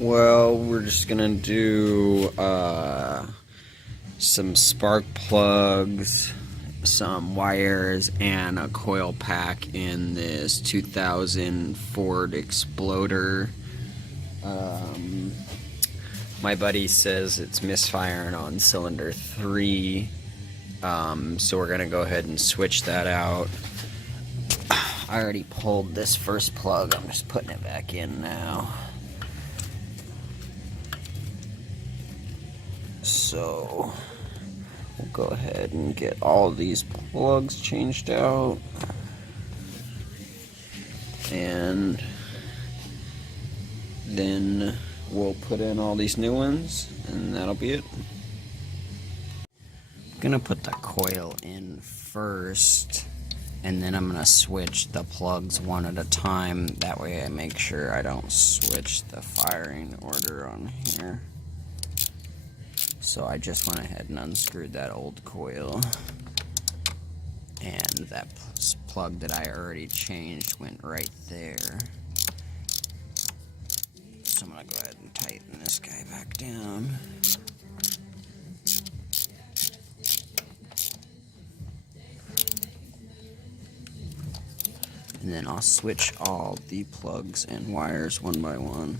Well, we're just gonna do some spark plugs, some wires, and a coil pack in this 2000 Ford Exploder. My buddy says it's misfiring on cylinder 3, so we're gonna go ahead and switch that out. I already pulled this first plug, I'm just putting it back in now. So we'll go ahead and get all these plugs changed out, and then we'll put in all these new ones, and that'll be it. I'm gonna put the coil in first, and then I'm gonna switch the plugs one at a time. That way I make sure I don't switch the firing order on here. So I just went ahead and unscrewed that old coil, and that plug that I already changed went right there. So I'm gonna go ahead and tighten this guy back down. And then I'll switch all the plugs and wires one by one.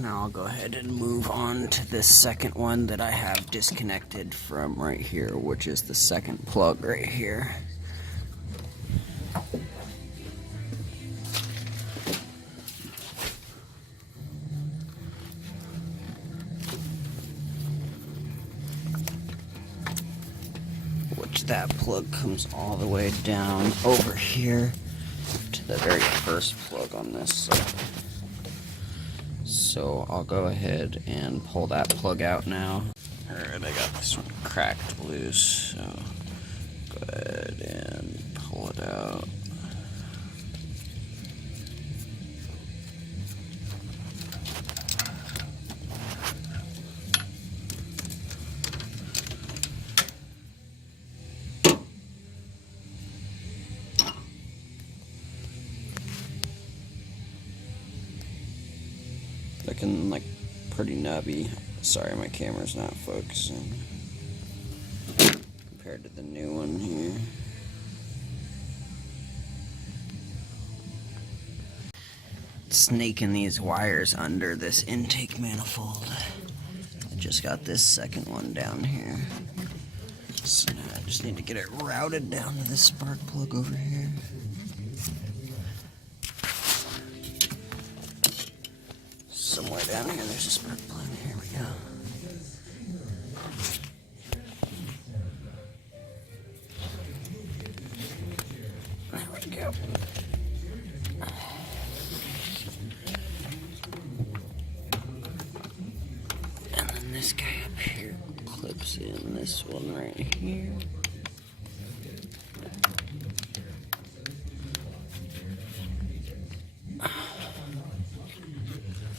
Now I'll go ahead and move on to this second one that I have disconnected from right here, which is the second plug right here. Which that plug comes all the way down over here to the very first plug on this side. So I'll go ahead and pull that plug out now. Alright, I got this one cracked loose, so go ahead and pull it out. Looking like pretty nubby. Sorry, my camera's not focusing compared to the new one here. Snaking these wires under this intake manifold. I just got this second one down here. So now I just need to get it routed down to this spark plug over here. Somewhere down here there's a spark plug. Here we go. There we go. And then this guy up here clips in this one right here.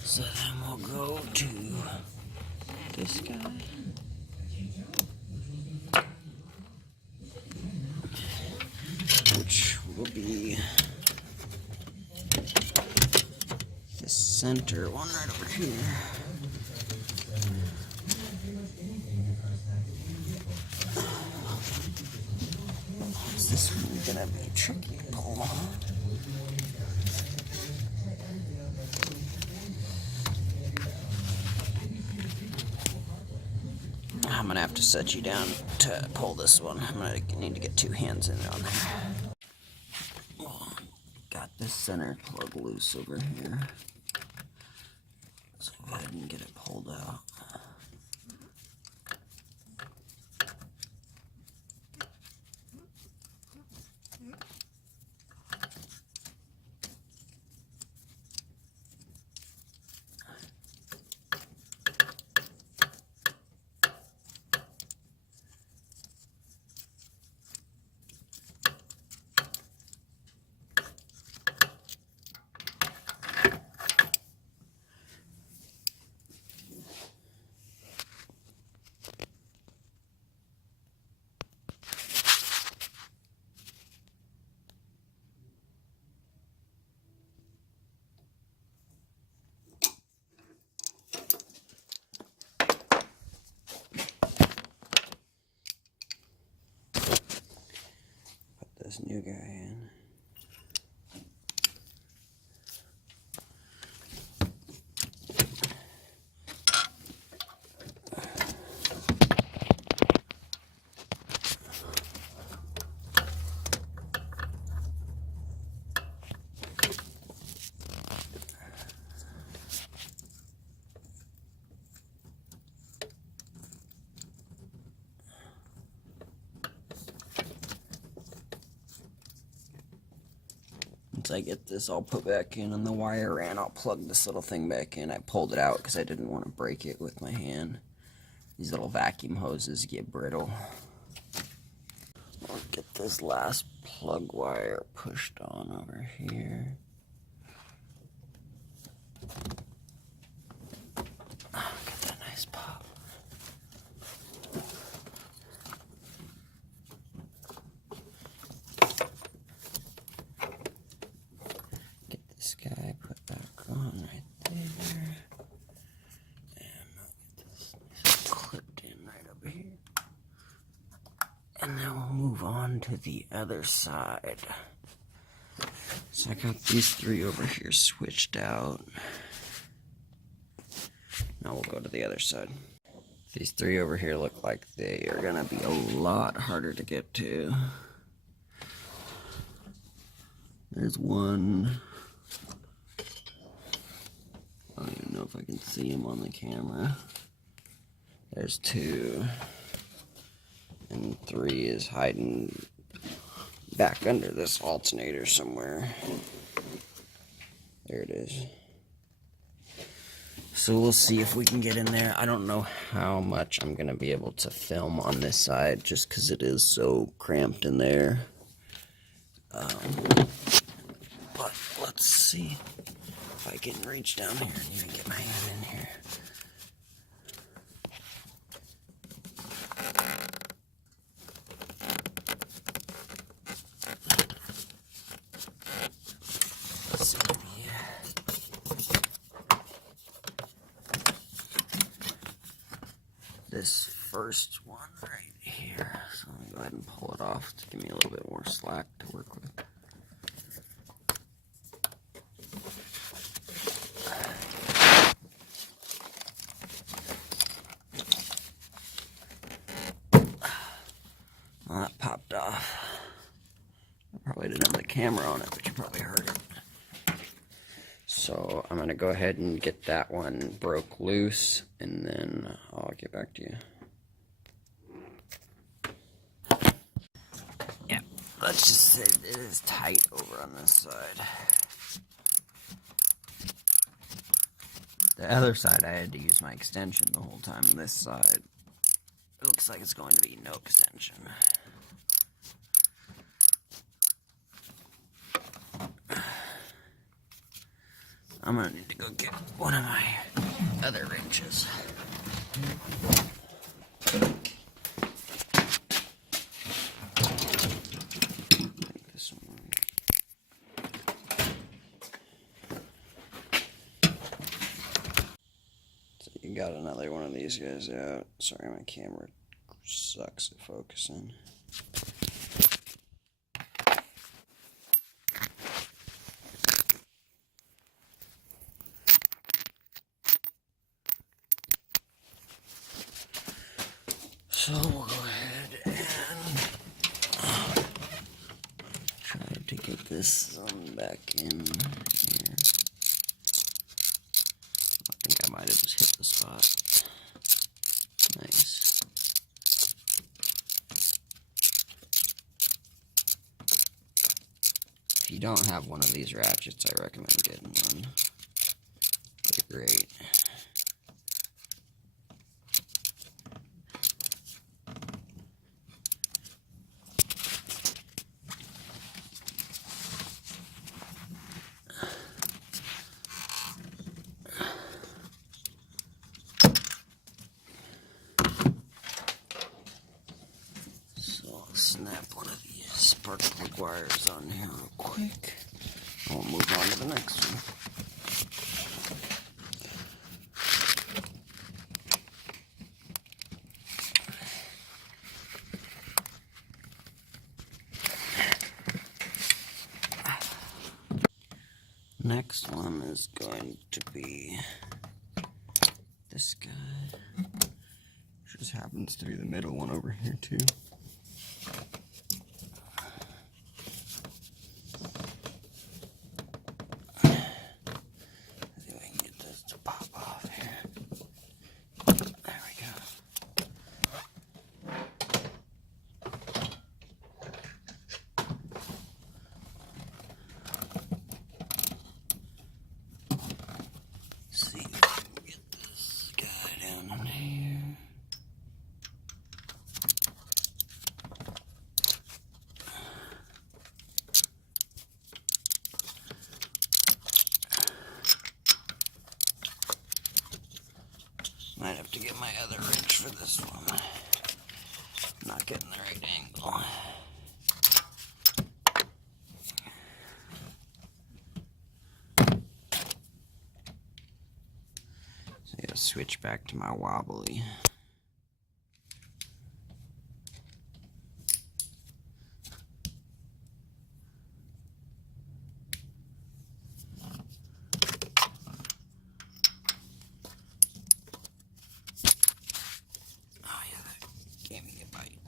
So then we'll go to this guy. Which will be the center one right over here. This one's gonna be tricky to pull. I'm gonna have to set you down to pull this one. I'm gonna need to get two hands in on there. Got this center plug loose over here. So go ahead and get it pulled out. This new guy in. Once I get this all put back in and the wire ran, I'll plug this little thing back in. I pulled it out because I didn't want to break it with my hand. These little vacuum hoses get brittle. I'll get this last plug wire pushed on over here. Oh, get that nice pop. Get this guy put back on right there. And I'll get this nice clipped in right over here. And then we'll move on to the other side. So I got these three over here switched out. Now we'll go to the other side. These three over here look like they are gonna be a lot harder to get to. There's one. I don't even know if I can see him on the camera. There's two. And three is hiding back under this alternator somewhere. There it is. So we'll see if we can get in there. I don't know how much I'm going to be able to film on this side just because it is so cramped in there. But let's see if I can reach down here and even get my hand in here. This first one right here. So I'm gonna go ahead and pull it off to give me a little bit more slack to work with. Well, that popped off. I probably didn't have the camera on it, but you probably heard it. So I'm gonna go ahead and get that one broke loose, and then I'll get back to you. Yeah, let's just say it is tight over on this side. The other side I had to use my extension the whole time. This side, it looks like it's going to be no extension. I'm gonna need to go get one of my other wrenches. Take this one. So you got another one of these guys out. Sorry, my camera sucks at focusing. So we'll go ahead and try to get this back in here. I think I might have just hit the spot. Nice. If you don't have one of these ratchets, I recommend getting one. They're great. Snap one of these spark plug wires on here real quick. And we'll move on to the next one. Next one is going to be this guy. Just happens to be the middle one over here too. See if I can get this guy down in here. Might have to get my other wrench for this one. Not getting the right angle. So I gotta switch back to my wobbly. Oh yeah, that gave me a bite.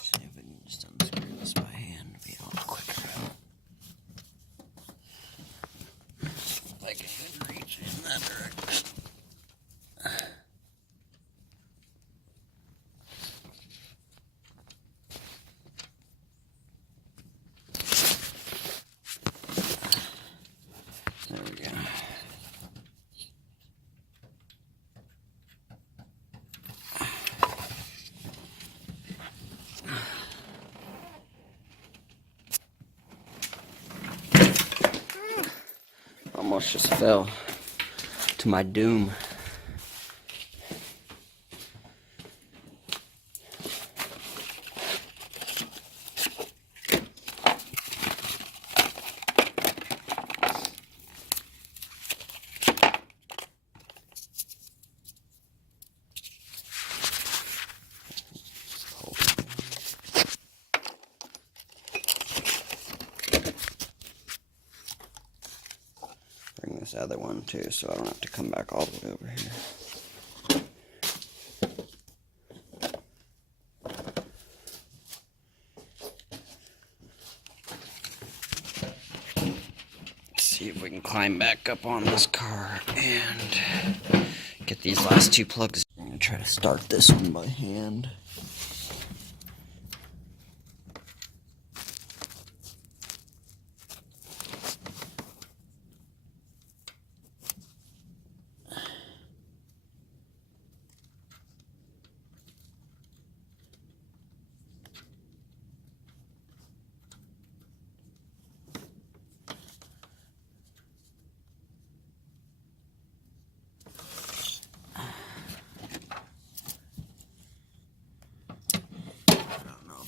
See if we can just unscrew this by hand. Be a lot quicker. If I can even reach in that direction. There we go. Almost just fell to my doom. Bring this other one too, so I don't have to come back all the way over here. See if we can climb back up on this car and get these last two plugs. I'm gonna try to start this one by hand.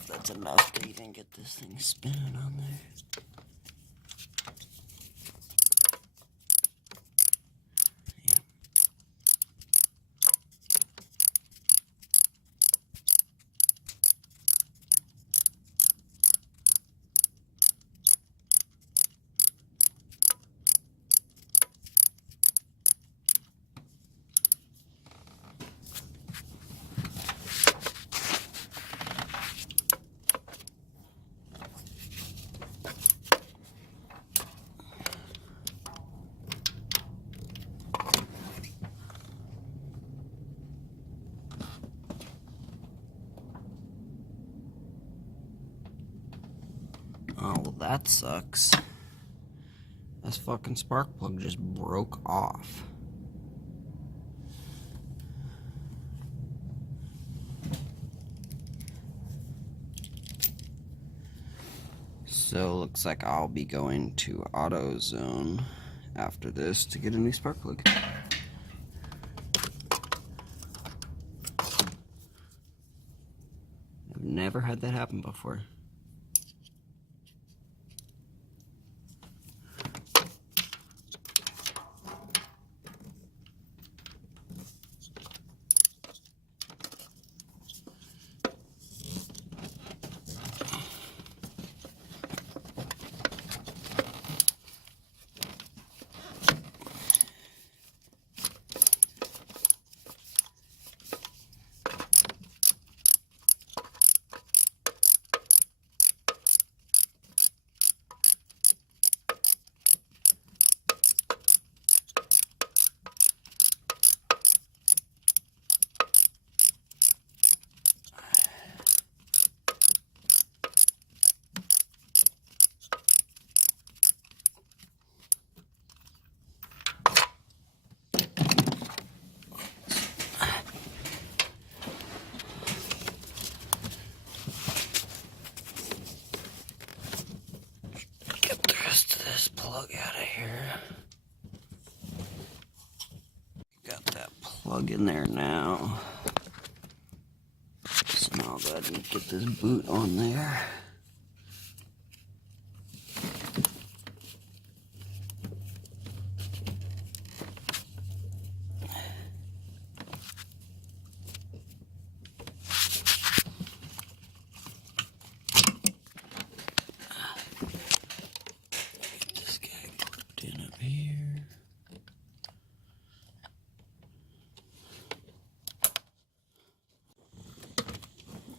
That's enough to even get this thing spinning on there. Yeah. Oh, well, that sucks. This fucking spark plug just broke off. So, looks like I'll be going to AutoZone after this to get a new spark plug. I've never had that happen before. Plug out of here. Got that plug in there now. So now I'll go ahead and get this boot on there.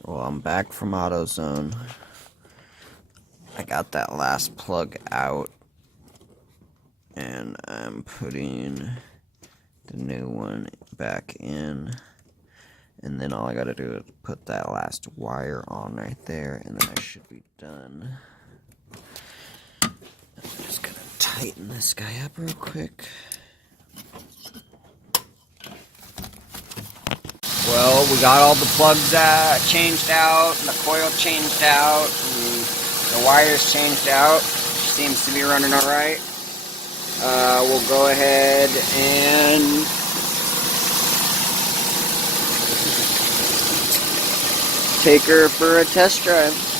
Well, I'm back from AutoZone. I got that last plug out, and I'm putting the new one back in, and then all I gotta do is put that last wire on right there, and then I should be done. I'm just gonna tighten this guy up real quick. Well, we got all the plugs changed out, the coil changed out, and the wires changed out. Seems to be running alright. We'll go ahead and take her for a test drive.